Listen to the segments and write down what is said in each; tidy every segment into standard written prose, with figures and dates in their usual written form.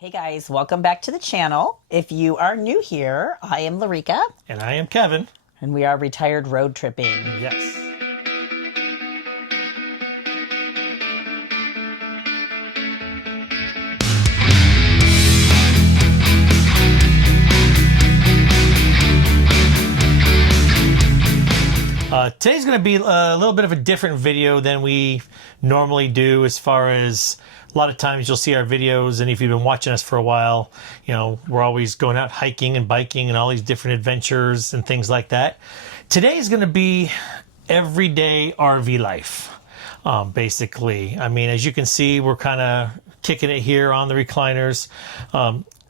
Hey guys, welcome back to the channel. If you are new here, I am Larika. And I am Kevin. And we are retired road tripping. Yes. Today's going to be a little bit of a different video than we normally do, as far as a lot of times you'll see our videos, and if you've been watching us for a while, you know, we're always going out hiking and biking and all these different adventures and things like that. Today is going to be everyday RV life, basically. I mean, as you can see, we're kind of kicking it here on the recliners.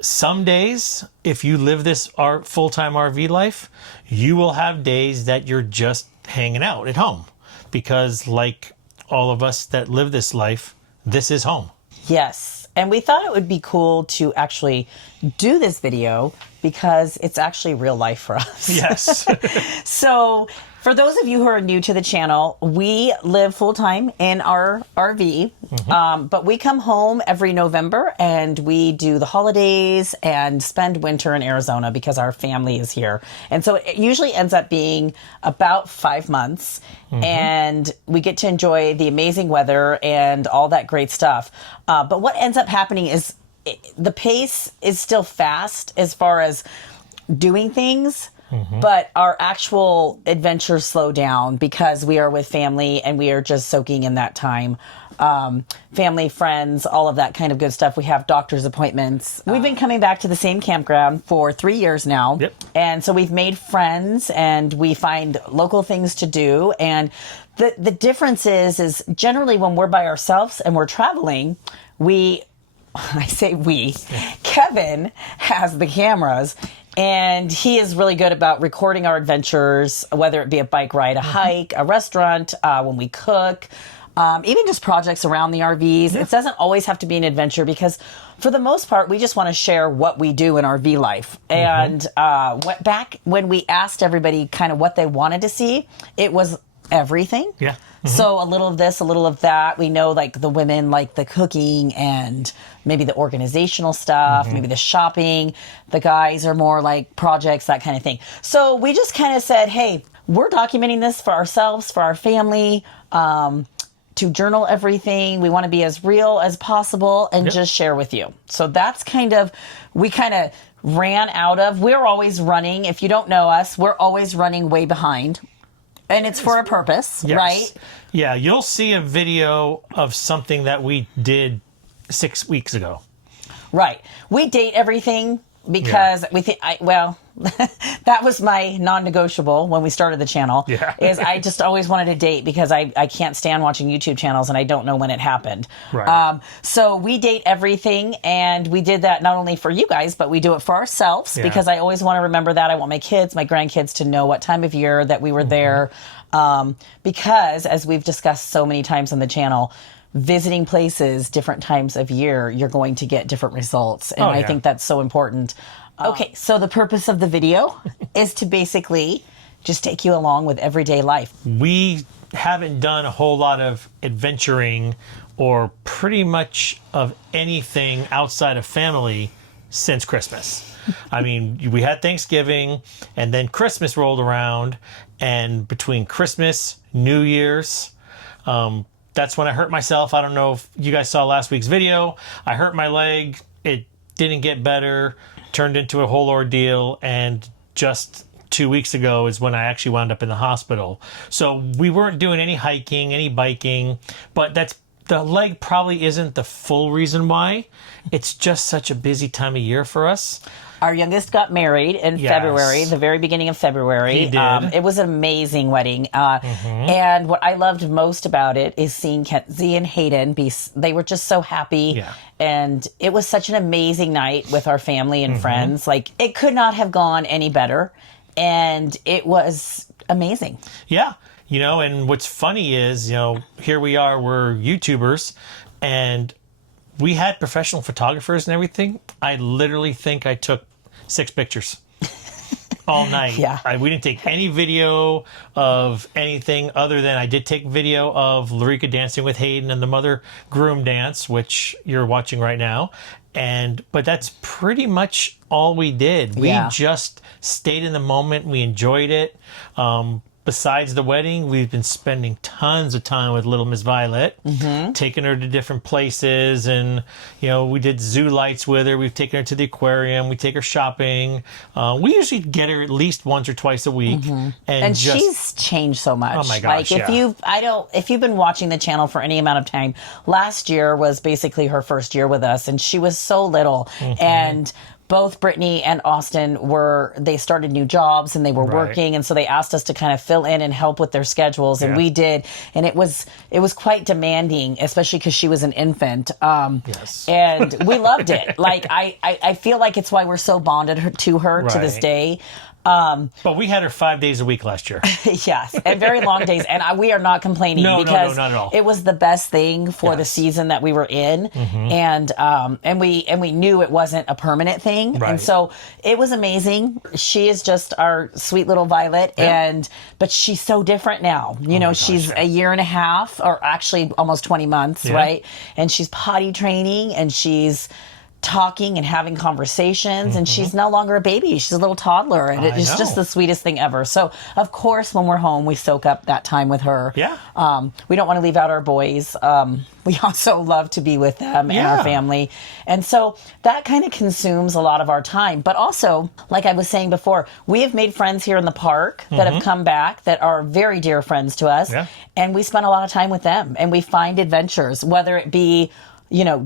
Some days, if you live this full-time RV life, you will have days that you're just hanging out at home, because like all of us that live this life, this is home. Yes. And we thought it would be cool to actually do this video because it's actually real life for us. Yes. So for those of you who are new to the channel, we live full time in our RV, but we come home every November and we do the holidays and spend winter in Arizona because our family is here. And so it usually ends up being about 5 months, and we get to enjoy the amazing weather and all that great stuff. But what ends up happening is the pace is still fast as far as doing things. But our actual adventures slow down because we are with family and we are just soaking in that time. Family, friends, all of that kind of good stuff. We have doctor's appointments. We've been coming back to the same campground for 3 years now. Yep. And so we've made friends and we find local things to do. And the difference is generally when we're by ourselves and we're traveling, I say we, Kevin has the cameras. And he is really good about recording our adventures, whether it be a bike ride, a hike, a restaurant, when we cook, even just projects around the RVs. It doesn't always have to be an adventure because for the most part, we just want to share what we do in RV life. And back when we asked everybody kind of what they wanted to see, it was everything. Yeah. So a little of this, a little of that. We know like the women like the cooking and maybe the organizational stuff, maybe the shopping. The guys are more like projects, that kind of thing. So we just kind of said, hey, we're documenting this for ourselves, for our family, to journal everything. We want to be as real as possible and just share with you. So that's we kind of ran out of. We're always running. If you don't know us, we're always running way behind. And it's for a purpose, right? Yeah, you'll see a video of something that we did 6 weeks ago. Right. We date everything because we think, that was my non-negotiable when we started the channel, is I just always wanted to date because I can't stand watching YouTube channels and I don't know when it happened. Right. So we date everything, and we did that not only for you guys, but we do it for ourselves because I always want to remember that. I want my kids, my grandkids to know what time of year that we were there. Because as we've discussed so many times on the channel, visiting places different times of year, you're going to get different results. And I think that's so important. Okay, so the purpose of the video is to basically just take you along with everyday life. We haven't done a whole lot of adventuring or pretty much of anything outside of family since Christmas. I mean, we had Thanksgiving and then Christmas rolled around, and between Christmas, New Year's, that's when I hurt myself. I don't know if you guys saw last week's video. I hurt my leg. It didn't get better, turned into a whole ordeal, and just 2 weeks ago is when I actually wound up in the hospital. So we weren't doing any hiking, any biking, but the leg probably isn't the full reason why. It's just such a busy time of year for us. Our youngest got married in February, the very beginning of February. He did. It was an amazing wedding. And what I loved most about it is seeing Kenzie and Hayden they were just so happy. Yeah. And it was such an amazing night with our family and friends. Like, it could not have gone any better. And it was amazing. Yeah. You know, and what's funny is, you know, here we are, we're YouTubers, and we had professional photographers and everything. I literally think I took 6 pictures all night. We didn't take any video of anything other than I did take video of Larika dancing with Hayden and the mother groom dance, which you're watching right now. But that's pretty much all we did. We Yeah. just stayed in the moment. We enjoyed it. Besides the wedding, we've been spending tons of time with little Miss Violet, taking her to different places. And, we did zoo lights with her. We've taken her to the aquarium. We take her shopping. We usually get her at least once or twice a week. And she's changed so much. Oh my gosh, Like if you've been watching the channel for any amount of time, last year was basically her first year with us, and she was so little. And both Brittany and Austin they started new jobs and they were working. And so they asked us to kind of fill in and help with their schedules. And we did. And it was quite demanding, especially because she was an infant. Yes. And we loved it. Like, I feel like it's why we're so bonded to her to this day. But we had her 5 days a week last year. Yes, and very long days, and we are not complaining because not at all. It was the best thing for the season that we were in, and we knew it wasn't a permanent thing, and so it was amazing. She is just our sweet little Violet, but she's so different now. She's a year and a half, or actually almost 20 months, right? And she's potty training, and she's talking and having conversations, and she's no longer a baby. She's a little toddler, and it's just the sweetest thing ever. So, of course, when we're home, we soak up that time with her. Yeah. We don't want to leave out our boys. We also love to be with them and our family. And so that kind of consumes a lot of our time. But also, like I was saying before, we have made friends here in the park that have come back that are very dear friends to us. Yeah. And we spend a lot of time with them, and we find adventures, whether it be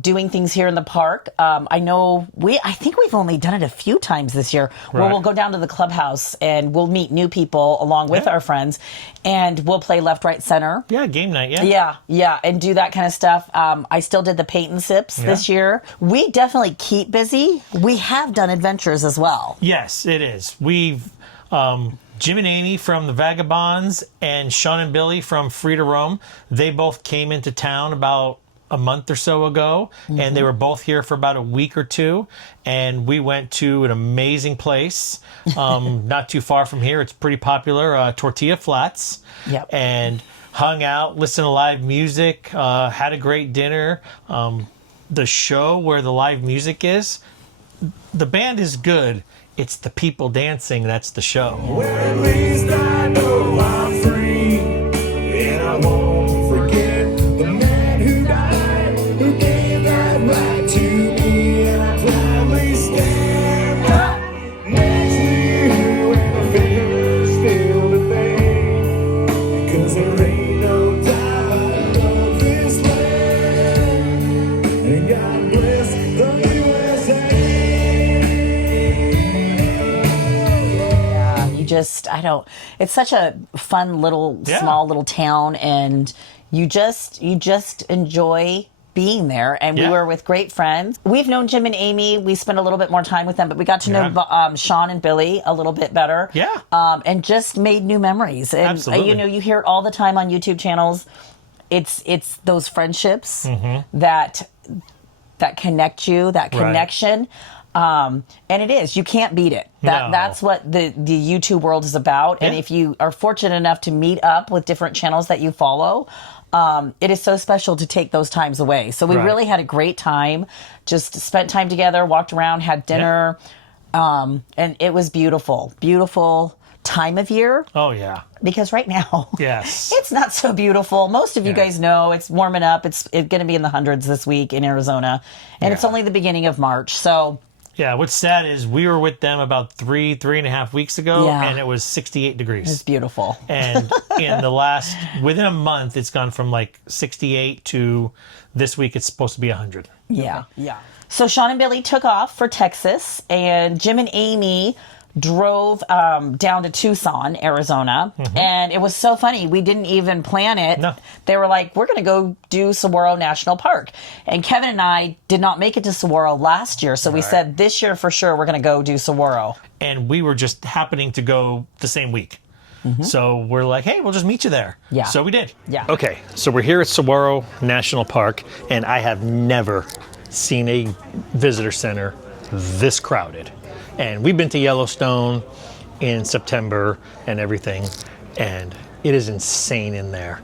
doing things here in the park. I think we've only done it a few times this year where we'll go down to the clubhouse and we'll meet new people along with our friends, and we'll play left, right, center. Yeah, game night, Yeah, and do that kind of stuff. I still did the paint and sips this year. We definitely keep busy. We have done adventures as well. Yes, it is. We've... Jim and Amy from the Vagabonds and Sean and Billy from Free to Roam, they both came into town about a month or so ago, and they were both here for about a week or two, and we went to an amazing place not too far from here. It's pretty popular, Tortilla Flats. Yep. And hung out, listened to live music, had a great dinner. The show where the live music is, the band is good. It's the people dancing that's the show. Well, at least I know I'm free, and I won't forget the man who died, who gave that right to me, and I proudly stand up next to you, and my fingers still the thing, because there ain't no doubt I love this land, and God bless the USA. It's such a fun little, small little town, and you just enjoy being there. And we were with great friends. We've known Jim and Amy. We spent a little bit more time with them, but we got to know Sean and Billy a little bit better. Yeah. And just made new memories. And Absolutely. you hear it all the time on YouTube channels. It's those friendships that connect you, that connection. And it is. You can't beat it. That's what the YouTube world is about. And if you are fortunate enough to meet up with different channels that you follow, it is so special to take those times away. So we really had a great time. Just spent time together, walked around, had dinner, and it was beautiful. Beautiful time of year. Oh, yeah. Because right now, Yes. it's not so beautiful. Most of you guys know it's warming up. It's going to be in the hundreds this week in Arizona. And it's only the beginning of March. So... Yeah, what's sad is we were with them about three and a half weeks ago, and it was 68 degrees. It's beautiful. And within a month, it's gone from like 68 to this week, it's supposed to be 100. Yeah. So Sean and Billy took off for Texas, and Jim and Amy drove down to Tucson, Arizona, and it was so funny. We didn't even plan it. No. They were like, we're going to go do Saguaro National Park. And Kevin and I did not make it to Saguaro last year, so we said this year for sure we're going to go do Saguaro. And we were just happening to go the same week. So we're like, hey, we'll just meet you there. Yeah. So we did. Yeah. Okay, so we're here at Saguaro National Park, and I have never seen a visitor center this crowded. And we've been to Yellowstone in September and everything, and it is insane in there.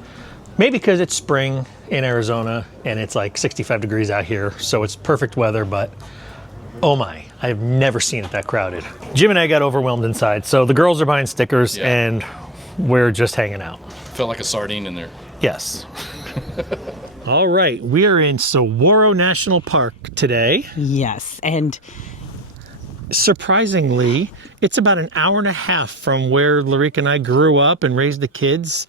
Maybe because it's spring in Arizona, and it's like 65 degrees out here, so it's perfect weather, but oh my, I have never seen it that crowded. Jim and I got overwhelmed inside, so the girls are buying stickers, and we're just hanging out. Felt like a sardine in there. Yes. All right, we are in Saguaro National Park today. Yes, and surprisingly, it's about an hour and a half from where Larica and I grew up and raised the kids,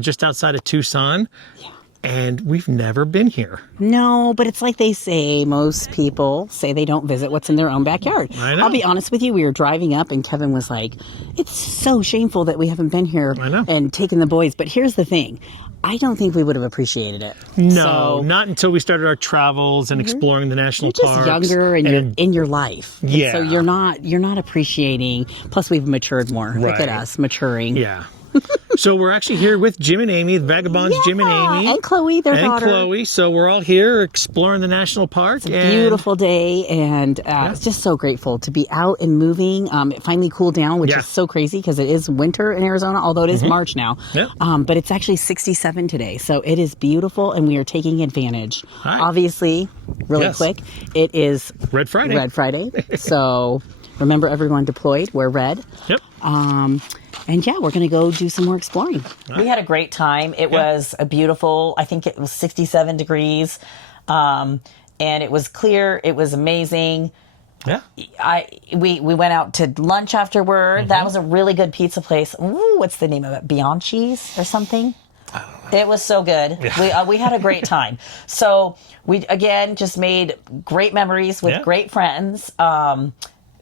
just outside of Tucson. Yeah. And we've never been here. no, but it's like they say, most people say they don't visit what's in their own backyard. I know. I'll be honest with you, we were driving up and Kevin was like, it's so shameful that we haven't been here I know. and taken the boys. But here's the thing, I don't think we would have appreciated it. No, So, not until we started our travels and exploring the national you're just parks. younger and you're in your life. And Yeah. so you're not appreciating. Plus, we've matured more. Look Right. at us maturing. Yeah. So we're actually here with Jim and Amy, the Vagabonds, Jim and Amy. And Chloe, their and daughter. Chloe. So we're all here exploring the national park. And Beautiful day, and it's just so grateful to be out and moving. It finally cooled down, which Yeah. is so crazy because it is winter in Arizona, although it is March now. Yeah. But it's actually 67 today, so it is beautiful, and we are taking advantage. Right. Obviously, really Yes. quick, it is Red Friday. Red Friday, so remember everyone deployed, wear red. Yep. And yeah, we're going to go do some more exploring. We had a great time. It was a beautiful, I think it was 67 degrees. And it was clear. It was amazing. Yeah. We went out to lunch afterward. That was a really good pizza place. Ooh, what's the name of it? Bianchi's or something? It was so good. We had a great time. So we, again, just made great memories with great friends.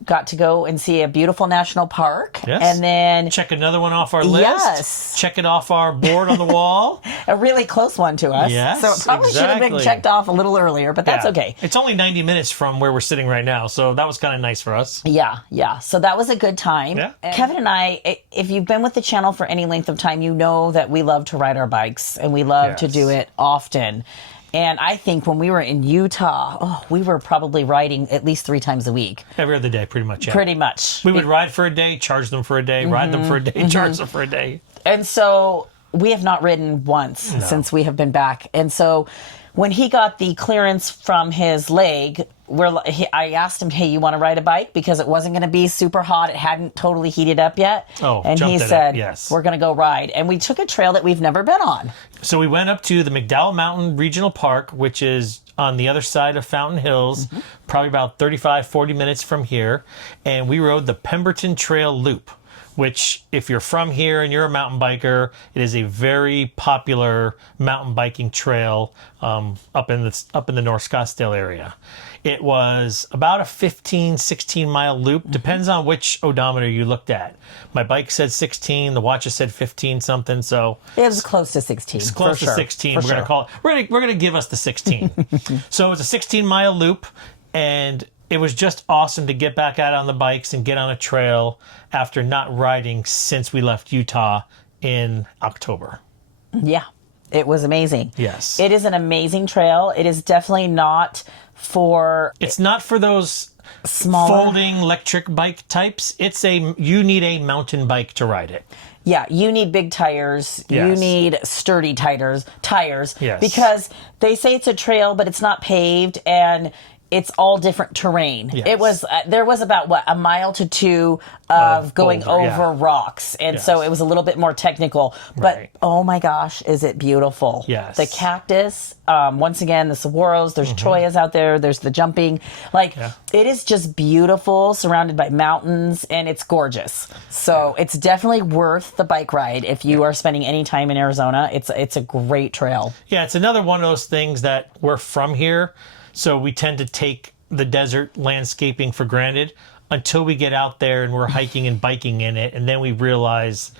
Got to go and see a beautiful national park. Yes. And then Check another one off our list. Yes. Check it off our board on the wall. a really close one to us. Yes, so it probably should have been exactly. checked off a little earlier, but that's Yeah. okay. It's only 90 minutes from where we're sitting right now, so that was kind of nice for us. Yeah. So that was a good time. Yeah. Kevin and I, if you've been with the channel for any length of time, you know that we love to ride our bikes and we love to Yes. do it often. And I think when we were in Utah, we were probably riding at least 3 times a week. Every other day, pretty much. Yeah. Pretty much. We would ride for a day, charge them for a day, ride them for a day, charge them for a day. And so we have not ridden once since we have been back. And so when he got the clearance from his leg, I asked him, hey, you want to ride a bike? Because it wasn't going to be super hot. It hadn't totally heated up yet. Oh, and he jumped at it, said, yes. we're going to go ride. And we took a trail that we've never been on. So we went up to the McDowell Mountain Regional Park, which is on the other side of Fountain Hills, probably about 35, 40 minutes from here. And we rode the Pemberton Trail Loop, which if you're from here and you're a mountain biker, it is a very popular mountain biking trail up in the North Scottsdale area. It was about a 15, 16 mile loop. Depends on which odometer you looked at. My bike said 16, the watches said 15 something, so It was close to 16. it's close to 16. We're For gonna sure. call it. We're gonna give us the 16. So it's a 16 mile loop, and it was just awesome to get back out on the bikes and get on a trail after not riding since we left Utah in October. Yeah, it was amazing. Yes. It is an amazing trail. It is definitely not for It's not for those smaller. folding electric bike types. You need a mountain bike to ride it. Yeah, you need big tires. You Yes. need sturdy tires. Yes. Because they say it's a trail, but it's not paved and it's all different terrain. Yes. It was there was about a mile to 2 of going boulder, yeah. over rocks, and so Yes. it was a little bit more technical. But Right. oh my gosh, is it beautiful? Yes. The cactus. Once again, the saguaros. There's Mm-hmm. choyas out there. There's the jumping. It is just beautiful, surrounded by mountains, and it's gorgeous. So it's definitely worth the bike ride if you are spending any time in Arizona. It's a great trail. Yeah, it's another one of those things that we're from here, so we tend to take the desert landscaping for granted until we get out there and we're hiking and biking in it, and then we realize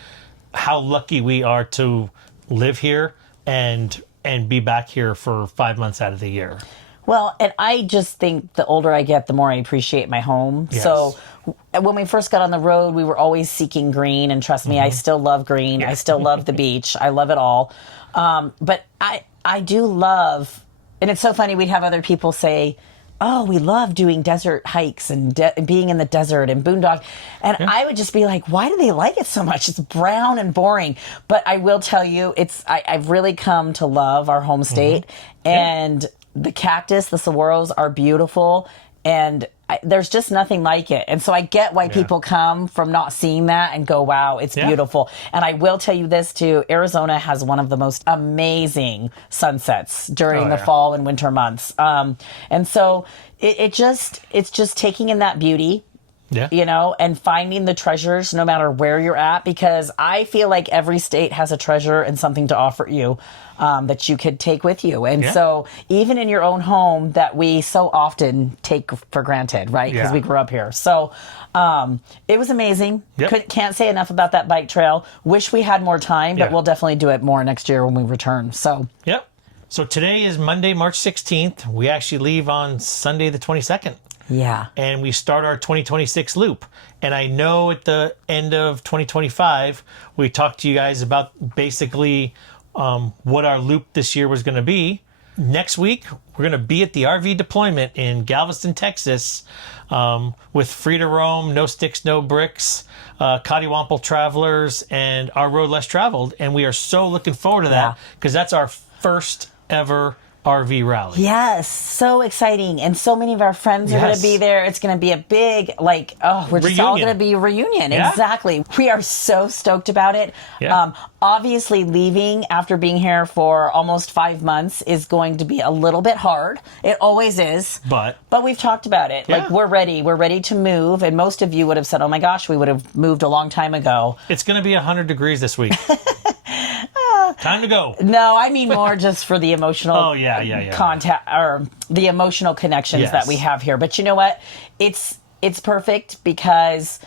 how lucky we are to live here and be back here for 5 months out of the year. Well, and I just think the older I get, the more I appreciate my home. Yes. So when we first got on the road, we were always seeking green. And trust me, I still love green. I still love the beach. I love it all. But I do love, and it's so funny, we'd have other people say, oh, we love doing desert hikes and being in the desert and boondock. And I would just be like, why do they like it so much? It's brown and boring. But I will tell you, I've really come to love our home state. And the cactus, the saguaros are beautiful. And there's just nothing like it. And so I get why people come from not seeing that and go, wow, it's beautiful. And I will tell you this too, Arizona has one of the most amazing sunsets during the fall and winter months. And so it's just taking in that beauty. Yeah. You know, and finding the treasures no matter where you're at, because I feel like every state has a treasure and something to offer you that you could take with you. And so even in your own home that we so often take for granted, right? Because we grew up here. So it was amazing. Can't say enough about that bike trail. Wish we had more time, but we'll definitely do it more next year when we return. So, So today is Monday, March 16th. We actually leave on Sunday, the 22nd. Yeah. And we start our 2026 loop. And I know at the end of 2025, we talked to you guys about basically what our loop this year was going to be. Next week, we're going to be at the RV deployment in Galveston, Texas, with Free to Roam, No Sticks, No Bricks, Cottywample Travelers, and Our Road Less Traveled. And we are so looking forward to that because that's our first ever RV rally. Yes, so exciting. And so many of our friends are going to be there. It's going to be a big, we're just all going to be a reunion. Yeah. Exactly. We are so stoked about it. Yeah. Obviously, leaving after being here for almost 5 months is going to be a little bit hard. It always is. But we've talked about it. Yeah. Like, we're ready. We're ready to move. And most of you would have said, oh my gosh, we would have moved a long time ago. It's going to be 100 degrees this week. Time to go. No, I mean more just for the emotional contact or the emotional connections that we have here. But you know what? It's perfect because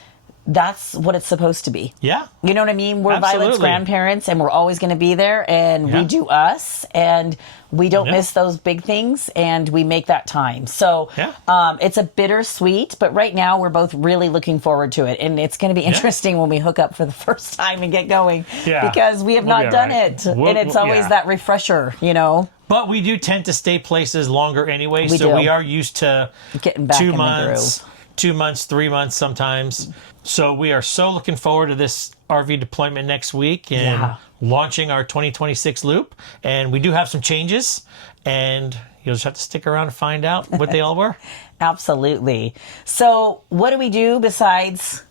that's what it's supposed to be. Yeah. You know what I mean? We're Violet's grandparents and we're always going to be there and we do us and we don't miss those big things and we make that time. So it's a bittersweet, but right now we're both really looking forward to it. And it's going to be interesting when we hook up for the first time and get going because we have not done it. And it's always that refresher, you know? But we do tend to stay places longer anyway. We are used to getting back 2 months. 2 months, 3 months sometimes. So we are so looking forward to this RV deployment next week and launching our 2026 loop. And we do have some changes and you'll just have to stick around to find out what they all were. Absolutely. So what do we do besides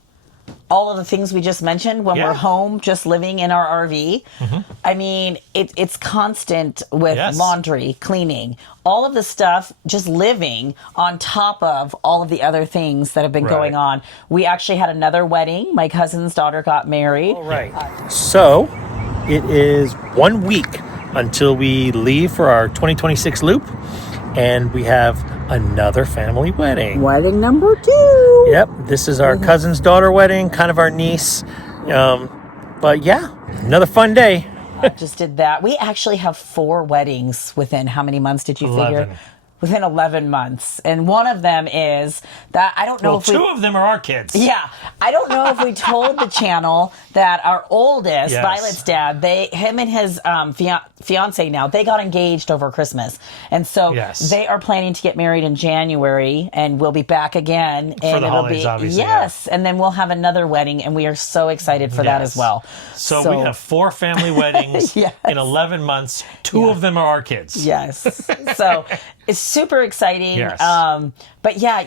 all of the things we just mentioned when we're home, just living in our RV? I mean, it's constant with laundry, cleaning, all of the stuff, just living on top of all of the other things that have been going on. We actually had another wedding. My cousin's daughter got married. All right. So it is 1 week until we leave for our 2026 loop. And we have another family wedding. Wedding number 2. Yep. This is our cousin's daughter wedding, kind of our niece. But yeah, another fun day. Just did that. We actually have 4 weddings within how many months did you 11. figure? Within 11 months. And one of them is that I don't know if 2 of them are our kids. Yeah. I don't know if we told the channel that our oldest, Violet's dad, him and his fiance now, they got engaged over Christmas. And so they are planning to get married in January and we'll be back again. And for the holidays, obviously. Yes. And then we'll have another wedding and we are so excited for that as well. So we have 4 family weddings in 11 months. 2 of them are our kids. Yes. So it's super exciting. Yes. But yeah,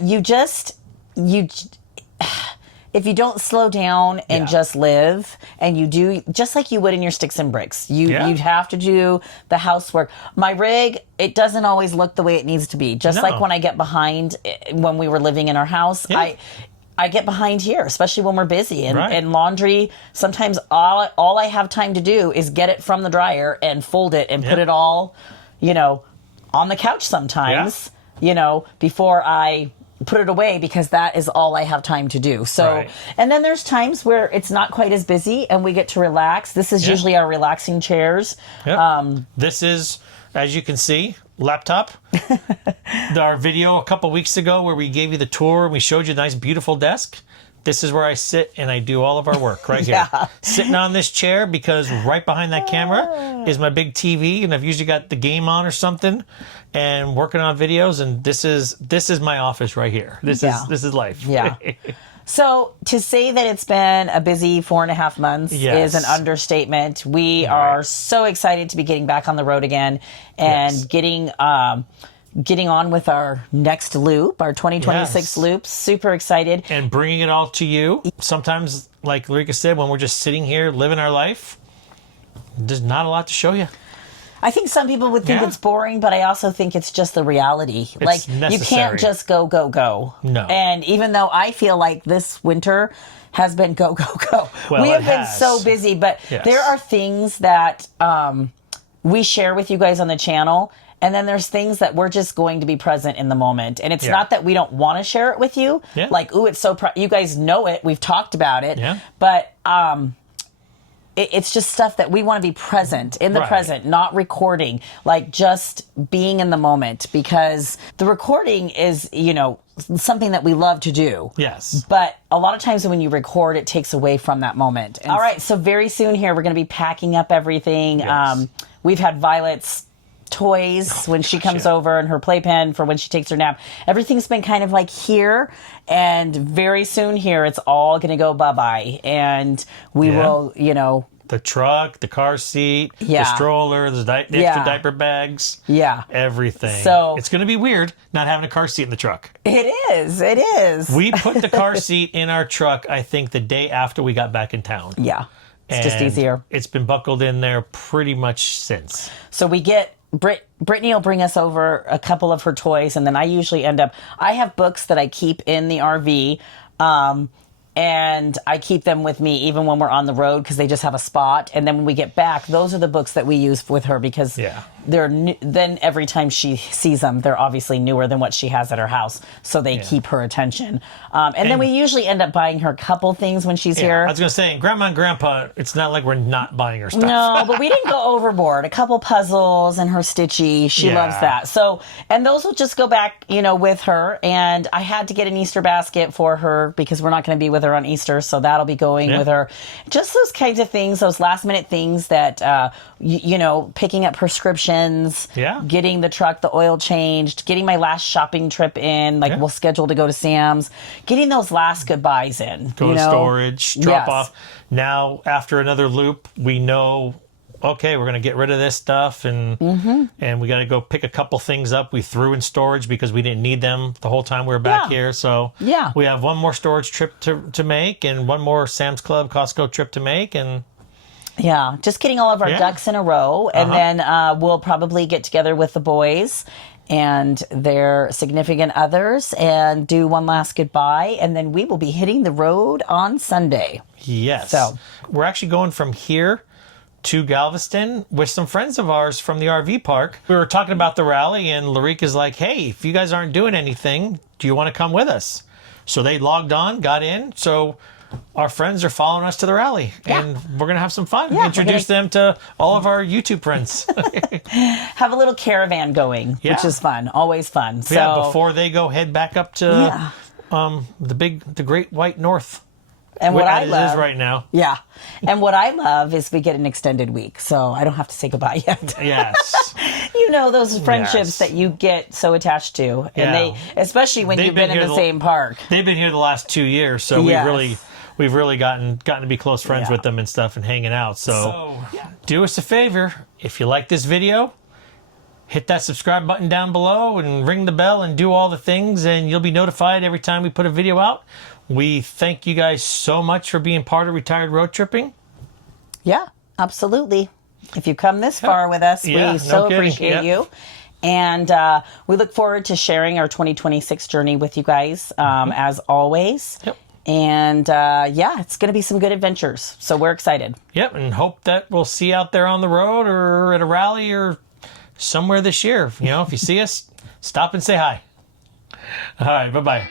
if you don't slow down and just live and you do just like you would in your sticks and bricks, you'd have to do the housework. My rig, it doesn't always look the way it needs to be. Just like when I get behind when we were living in our house, I get behind here, especially when we're busy. And laundry, sometimes all I have time to do is get it from the dryer and fold it and put it all, on the couch sometimes, before I put it away because that is all I have time to do. So, and then there's times where it's not quite as busy and we get to relax. This is usually our relaxing chairs. This is, as you can see, laptop. Our video a couple weeks ago where we gave you the tour and we showed you a nice, beautiful desk. this is where I sit and I do all of our work right here. Yeah. Sitting on this chair because right behind that camera is my big TV, and I've usually got the game on or something and working on videos, and this is my office right here. This is life. Yeah. So to say that it's been a busy 4.5 months Yes. is an understatement. We are so excited to be getting back on the road again and Yes. getting on with our next loop, our 2026 Yes. loop. Super excited. And bringing it all to you. Sometimes, like Lurika said, when we're just sitting here living our life, there's not a lot to show you. I think some people would think Yeah. it's boring, but I also think it's just the reality. Like, you necessary. can't just go, go, go. No. And even though I feel like this winter has been go, go, go, Well, we have it been has. so busy, but Yes. there are things that we share with you guys on the channel. And then there's things that we're just going to be present in the moment. And it's Yeah. not that we don't want to share it with you. Yeah. Like, ooh, it's so, you guys know it. We've talked about it. Yeah. But, it's just stuff that we want to be present in the Right. present, not recording, like just being in the moment, because the recording is, something that we love to do. Yes. But a lot of times when you record, it takes away from that moment. All right. So very soon here, we're going to be packing up everything. Yes. We've had Violet's toys when she comes yeah. over, and her playpen for when she takes her nap. Everything's been kind of like here, and very soon here it's all going to go bye-bye, and we Yeah. will, The truck, the car seat, Yeah. the stroller, the extra Yeah. diaper bags, yeah, everything. So- it's going to be weird not having a car seat in the truck. it is. We put the car seat in our truck, I think, the day after we got back in town. Yeah, it's just And easier. It's been buckled in there pretty much since. So we get Brittany will bring us over a couple of her toys, and then I usually I have books that I keep in the RV, and I keep them with me even when we're on the road because they just have a spot. And then when we get back, those are the books that we use with her because Yeah. they're then every time she sees them, they're obviously newer than what she has at her house, so they keep her attention. And then we usually end up buying her a couple things when she's Yeah, here. I was going to say, Grandma and Grandpa, it's not like we're not buying her stuff. No, but we didn't go overboard. A couple puzzles and her stitchy. She Yeah. loves that. So, and those will just go back, with her. And I had to get an Easter basket for her because we're not going to be with her on Easter. So that'll be going Yeah. with her. Just those kinds of things, those last minute things that, picking up prescriptions, Yeah. getting the truck, the oil changed, getting my last shopping trip in, like Yeah. we'll schedule to go to Sam's, getting those last goodbyes in. Go to storage, drop Yes. off. Now, after another loop, we know, okay, we're going to get rid of this stuff, and we got to go pick a couple things up we threw in storage because we didn't need them the whole time we were back Yeah. here. So Yeah. we have one more storage trip to make and one more Sam's Club, Costco trip to make, and Yeah, just getting all of our Yeah. ducks in a row. And then we'll probably get together with the boys and their significant others and do one last goodbye. And then we will be hitting the road on Sunday. yes. So- We're actually going from here to Galveston with some friends of ours from the RV park. We were talking about the rally, and Larika's like, hey, if you guys aren't doing anything, do you want to come with us? So they logged on, got in. So our friends are following us to the rally, and we're going to have some fun. Yeah, we're Introduce them to all of our YouTube friends. Have a little caravan going, which Yeah. is fun. Always fun. So, Yeah, before they go head back up to the Great White North. and what I as love it is right now. Yeah. And what I love is we get an extended week. So I don't have to say goodbye yet. Yes. Those friendships Yes. that you get so attached to. And Yeah. especially when They've you've been been in here the the- same park. They've been here the last 2 years, so Yes. we've really gotten to be close friends Yeah. with them and stuff and hanging out. So do us a favor, if you like this video, hit that subscribe button down below and ring the bell and do all the things, and you'll be notified every time we put a video out. We thank you guys so much for being part of Retired Road Tripping. Yeah, absolutely. If you come this far with us, Yeah, we no so kidding. appreciate Yep. you. And we look forward to sharing our 2026 journey with you guys, as always. Yep. And it's going to be some good adventures. So we're excited. Yep, and hope that we'll see you out there on the road or at a rally or somewhere this year. If you see us, stop and say hi. All right, bye-bye.